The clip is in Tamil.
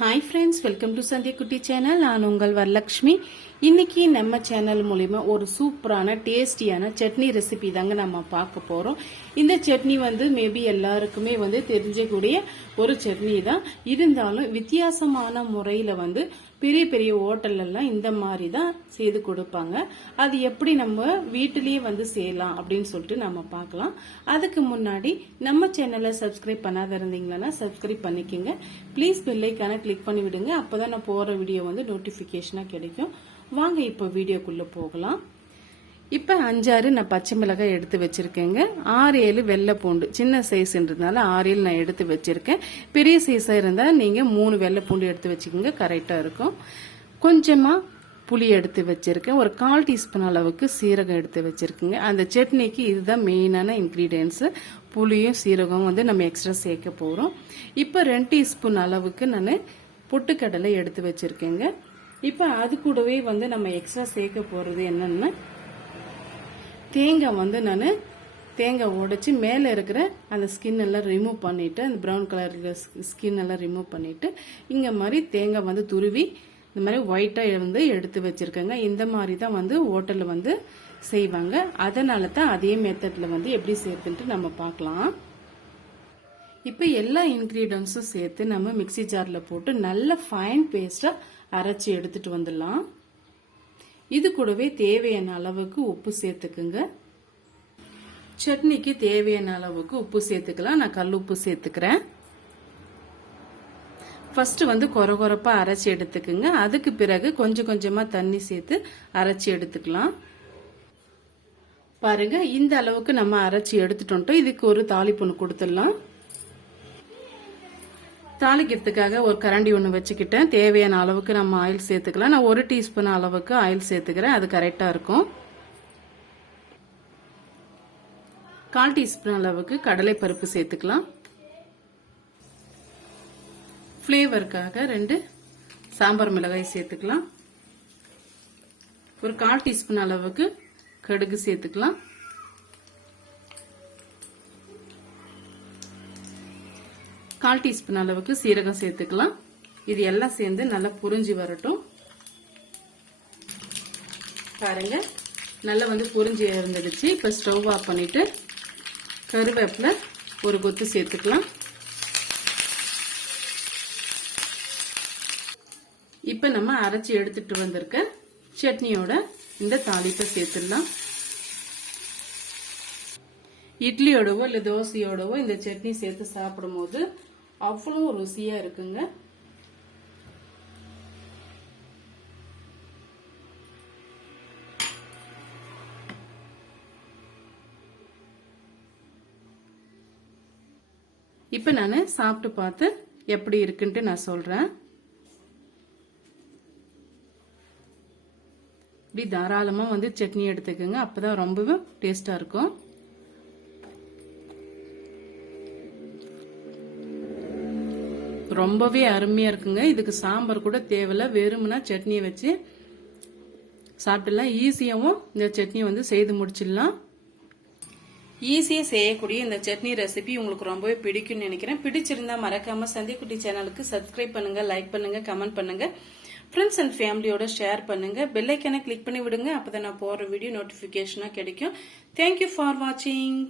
Hi friends, welcome to Sandhya குட்டி சேனல். நான் உங்கள் வரலட்சுமி. இன்னைக்கு நம்ம சேனல் மூலிமா ஒரு சூப்பரான டேஸ்டியான சட்னி ரெசிபி தாங்க நம்ம பார்க்க போகிறோம். இந்த சட்னி மேபி எல்லாருக்குமே தெரிஞ்சக்கூடிய ஒரு சட்னி தான். இருந்தாலும் வித்தியாசமான முறையில் பெரிய பெரிய ஹோட்டல்லாம் இந்த மாதிரி தான் செய்து கொடுப்பாங்க. அது எப்படி நம்ம வீட்டிலேயே செய்யலாம் அப்படின்னு சொல்லிட்டு நம்ம பார்க்கலாம். அதுக்கு முன்னாடி நம்ம சேனலை சப்ஸ்கிரைப் பண்ணாத இருந்தீங்கன்னா சப்ஸ்கிரைப் பண்ணிக்கோங்க. ப்ளீஸ் பெல் ஐக்கானை கிளிக் பண்ணி விடுங்க. அப்போதான் நான் போகிற வீடியோ நோட்டிஃபிகேஷனாக கிடைக்கும். வாங்க இப்போ வீடியோக்குள்ள போகலாம். இப்போ 5-6 நான் பச்சை மிளகாய் எடுத்து வச்சிருக்கேங்க. 6-7 வெள்ளை பூண்டு, சின்ன சைஸ்ன்றதுனால 6-7 நான் எடுத்து வச்சிருக்கேன். பெரிய சைஸா இருந்தா நீங்க 3 வெள்ளை பூண்டு எடுத்து வச்சுக்கோங்க, கரெக்டா இருக்கும். கொஞ்சமா புளி எடுத்து வச்சிருக்கேன். ஒரு 1/4 டீஸ்பூன் அளவுக்கு சீரகம் எடுத்து வச்சிருக்கேங்க. அந்த சட்னிக்கு இதுதான் மெயினான இன்கிரீடியன்ஸ். புளியும் சீரகம் நம்ம எக்ஸ்ட்ரா சேர்க்க போறோம். இப்போ 2 டீஸ்பூன் அளவுக்கு நான் பொட்டுக்கடலை எடுத்து வச்சிருக்கேங்க. இப்போ அது கூடவே நம்ம எக்ஸ்ட்ரா சேர்க்க போறது என்னன்னா, தேங்காய் நான் தேங்காய் உடைச்சி மேலே இருக்கிற அந்த ஸ்கின் எல்லாம் ரிமூவ் பண்ணிட்டு, அந்த ப்ரௌன் கலர் ஸ்கின் எல்லாம் ரிமூவ் பண்ணிட்டு, இங்க மாதிரி தேங்காய் துருவி இந்த மாதிரி ஒயிட்டா எடுத்து வச்சிருக்கேங்க. இந்த மாதிரி தான் ஹோட்டல்ல செய்வாங்க. அதனால தான் அதே மெத்தட்ல எப்படி சேர்த்துட்டு நம்ம பார்க்கலாம். இப்போ எல்லா இன்கிரீடியன்ஸும் சேர்த்து நம்ம மிக்சி ஜார்ல போட்டு நல்ல ஃபைன் பேஸ்டா அரைச்சி எடுத்துட்டு வந்துடலாம். இது கூடவே தேவையான அளவுக்கு உப்பு சேர்த்துக்குங்க. சட்னிக்கு தேவையான அளவுக்கு உப்பு சேர்த்துக்கலாம். நான் கல் உப்பு சேர்த்துக்கிறேன். ஃபர்ஸ்ட் கொரகொரப்பா அரைச்சி எடுத்துக்குங்க. அதுக்கு பிறகு கொஞ்சம் கொஞ்சமா தண்ணி சேர்த்து அரைச்சி எடுத்துக்கலாம். பாருங்க, இந்த அளவுக்கு நம்ம அரைச்சி எடுத்துட்டோம். இதுக்கு ஒரு தாளிப்பு கொடுத்துடலாம். தாளிக்கிறதுக்காக ஒரு கரண்டி ஒன்று வச்சுக்கிட்டேன். தேவையான அளவுக்கு நம்ம ஆயில் சேர்த்துக்கலாம். நான் 1 டீஸ்பூன் அளவுக்கு ஆயில் சேர்த்துக்கிறேன், அது கரெக்டா இருக்கும். 1/4 டீஸ்பூன் அளவுக்கு கடலை பருப்பு சேர்த்துக்கலாம். ஃபிளேவருக்காக 2 சாம்பார் மிளகாய் சேர்த்துக்கலாம். ஒரு 1/4 டீஸ்பூன் அளவுக்கு கடுகு சேர்த்துக்கலாம். 1/4 டீஸ்பூன் அளவுக்கு சீரகம் சேர்த்துக்கலாம். இது எல்லாம் சேர்ந்து நல்லா புரிஞ்சு வரட்டும். பாருங்க, நல்லா புரிஞ்சு இருந்துடுச்சு. இப்ப ஸ்டவ் ஆஃப் பண்ணிட்டு கருவேப்பிலை ஒரு கொத்து சேர்த்துக்கலாம். இப்ப நம்ம அரைச்சி எடுத்துட்டு வந்திருக்க சட்னியோட இந்த தாளிப்பை சேர்த்துடலாம். இட்லியோடவோ இல்ல தோசையோடவோ இந்த சட்னி சேர்த்து சாப்பிடும் போது அவ்வளவு ருசியா இருக்குங்க. இப்ப நான் சாப்பிட்டு பார்த்து எப்படி இருக்குன்ட்டு நான் சொல்றேன். இப்படி தாராளமா சட்னி எடுத்துக்கோங்க, அப்பதான் ரொம்பவே டேஸ்டா இருக்கும். ரொம்பவே அருமையா இருக்குங்க. இதுக்கு சாம்பார் கூட தேவையில்ல, வெறும்னா சட்னியை வச்சு சாப்பிடலாம். ஈஸியாவும் இந்த சட்னி செய்து முடிச்சிடலாம். ஈஸியா செய்யக்கூடிய இந்த சட்னி ரெசிபி உங்களுக்கு ரொம்பவே பிடிக்கும்னு நினைக்கிறேன். பிடிச்சிருந்தா மறக்காம சந்தியா குட்டி சேனலுக்கு சப்ஸ்கிரைப் பண்ணுங்க, லைக் பண்ணுங்க, கமெண்ட் பண்ணுங்க, ஃப்ரெண்ட்ஸ் அண்ட் ஃபேமிலியோட ஷேர் பண்ணுங்க. பெல் ஐக்கானை கிளிக் பண்ணி விடுங்க. அப்பதான் நான் போற வீடியோ நோட்டிபிகேஷனா கிடைக்கும். தேங்க்யூ ஃபார் வாட்சிங்.